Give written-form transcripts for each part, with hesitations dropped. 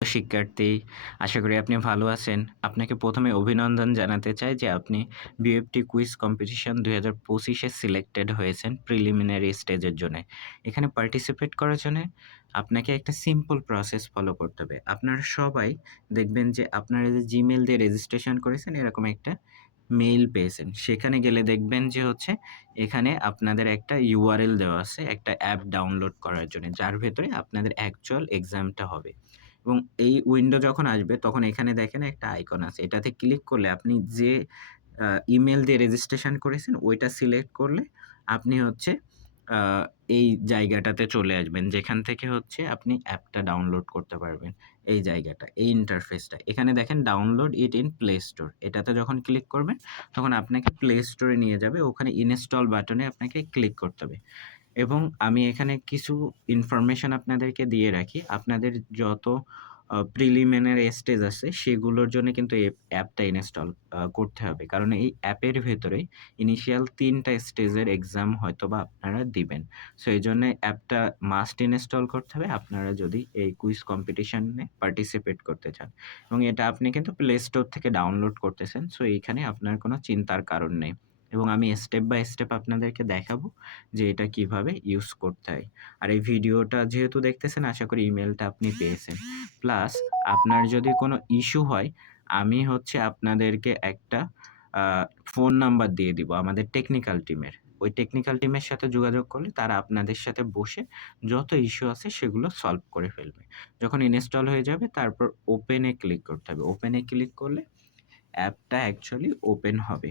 শিক্ষার্থী, আশা করি আপনি ভালো আছেন। আপনাকে ১ম এ অভিনন্দন জানাতে চাই যে আপনি বিএফটি কুইজ কম্পিটিশন ২০২৫ এ সিলেক্টেড হয়েছেন প্রিলিমিনারি স্টেজের জন্যে। এখানে পার্টিসিপেট করার জন্যে আপনাকে একটা সিম্পল প্রসেস ফলো করতে হবে। আপনারা সবাই দেখবেন যে আপনারা যে জিমেইল দিয়ে রেজিস্ট্রেশন করেছেন এরকম একটা মেইল পেয়েছেন। সেখানে গেলে দেখবেন যে হচ্ছে এখানে আপনাদের একটা URL দেওয়া আছে একটা অ্যাপ ডাউনলোড করার জন্যে, যার ভেতরে আপনাদের অ্যাকচুয়াল এক্সামটা হবে। এবং এই উইন্ডো যখন আসবে তখন এখানে দেখেন একটা আইকন আছে। এটাতে ক্লিক করলে আপনি যে ইমেইল দিয়ে রেজিস্ট্রেশন করেছেন ওইটা সিলেক্ট করলে আপনি হচ্ছে আ এই জায়গাটাতে চলে আসবেন। যেখান থেকে হচ্ছে আপনি অ্যাপটা ডাউনলোড করতে পারবেন। এই জায়গাটা, এই ইন্টারফেসটা। এখানে দেখেন download it in play store. এটাতে যখন ক্লিক করবেন তখন আপনাকে প্লে স্টোরে নিয়ে যাবে। ওখানে ইনস্টল বাটনে আপনাকে ক্লিক করতে হবে। এবং আমি এখানে কিছু ইনফরমেশন আপনাদেরকে দিয়ে রাখি। আপনাদের যত প্রিলিমিনারি স্টেজ আছে সেগুলোর জন্য কিন্তু এই অ্যাপটা ইনস্টল করতে হবে। কারণ এই অ্যাপের ভেতরেই ইনিশিয়াল ৩ টা স্টেজের এক্সাম হয়তোবা আপনারা দিবেন। সো এইজন্যে অ্যাপটা মাস্ট ইনস্টল করতে হবে আপনারা যদি এই কুইজ কম্পিটিশনে পার্টিসিপেট করতে চান। এবং এটা আপনি কিন্তু প্লে স্টোর থেকে ডাউনলোড করতেছেন। সো এইখানে আপনার কোনো চিন্তার কারণ নেই। এবং আমি স্টেপ বাই স্টেপ আপনাদেরকে দেখাবো যে এটা কিভাবে ইউজ করতে হয়। আর এই ভিডিওটা যেহেতু দেখতেছেন আশা করি ইমেইলটা আপনি পেয়েছেন। প্লাস আপনার যদি কোনো ইস্যু হয়, আমি হচ্ছে আপনাদেরকে একটা আ ফোন নাম্বার দিয়ে দিব আমাদের টেকনিক্যাল টিমের। ওই টেকনিক্যাল টিমের সাথে যোগাযোগ করলে তারা আপনাদের সাথে বসে যত ইস্যু আছে সেগুলো সলভ করে ফেলবে। যখন ইনস্টল হয়ে যাবে তারপর ওপেন এ ক্লিক করতে হবে। ওপেন এ ক্লিক করলে অ্যাপটা অ্যাকচুয়ালি ওপেন হবে।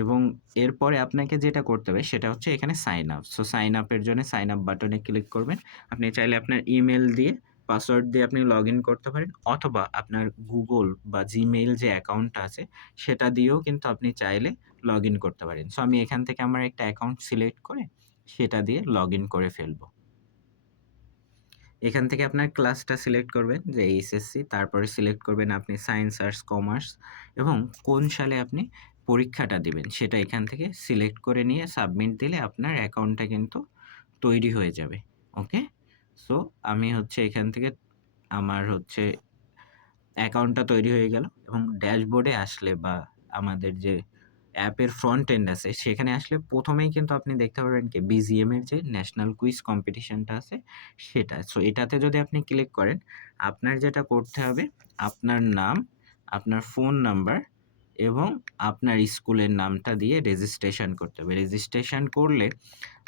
এবং এরপরে আপনাকে যেটা করতে হবে সেটা হচ্ছে এখানে sign up. So sign up এর জন্য সাইন আপ বাটনে ক্লিক করবেন। আপনি চাইলে আপনার ইমেইল দিয়ে পাসওয়ার্ড দিয়ে আপনি লগইন করতে পারেন অথবা আপনার Google বা Gmail যে অ্যাকাউন্টটা আছে সেটা দিয়েও কিন্তু আপনি চাইলে লগইন করতে পারেন। সো আমি এখান থেকে আমার একটা অ্যাকাউন্ট সিলেক্ট করে সেটা দিয়ে লগইন করে ফেলবো। এখান থেকে আপনার ক্লাসটা সিলেক্ট করবেন যে এইচএসসি, তারপরে সিলেক্ট করবেন আপনি সায়েন্স, আর্টস, কমার্স এবং কোন সালে আপনি পরীক্ষাটা দিবেন সেটা এখান থেকে সিলেক্ট করে নিয়ে সাবমিট দিলে আপনার অ্যাকাউন্টটা কিন্তু তৈরি হয়ে যাবে। ওকে? সো আমি হচ্ছে এখান থেকে আমার হচ্ছে অ্যাকাউন্টটা তৈরি হয়ে গেল এবং ড্যাশবোর্ডে আসলে বা আমাদের যে অ্যাপের ফ্রন্ট এন্ড আছে সেখানে আসলে ১ম এই কিন্তু আপনি দেখতে পারবেন কি BGM এর যে ন্যাশনাল কুইজ কম্পিটিশনটা আছে সেটা। সো এটাতে যদি আপনি ক্লিক করেন, আপনার যেটা করতে হবে আপনার নাম, আপনার ফোন নাম্বার এবং আপনার স্কুলের নামটা দিয়ে রেজিস্ট্রেশন করতে হবে। রেজিস্ট্রেশন করলে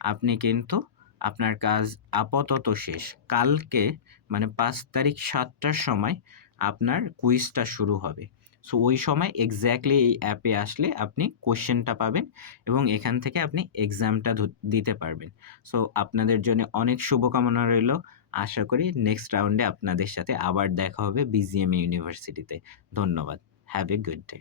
আপনি কিন্তু আপনার কাজ আপাতত শেষ। কালকে মানে ৫ তারিখ ৭ টার সময় আপনার কুইজটা শুরু হবে। সো ওই সময় এক্সাক্টলি এই অ্যাপে আসলে আপনি কোয়েশ্চেনটা পাবেন এবং এখান থেকে আপনি এক্সামটা দিতে পারবেন। সো আপনাদের জন্য অনেক শুভকামনা রইলো। আশা করি নেক্সট রাউন্ডে আপনাদের সাথে আবার দেখা হবে BGM ইউনিভার্সিটিতে। ধন্যবাদ। Have a good day.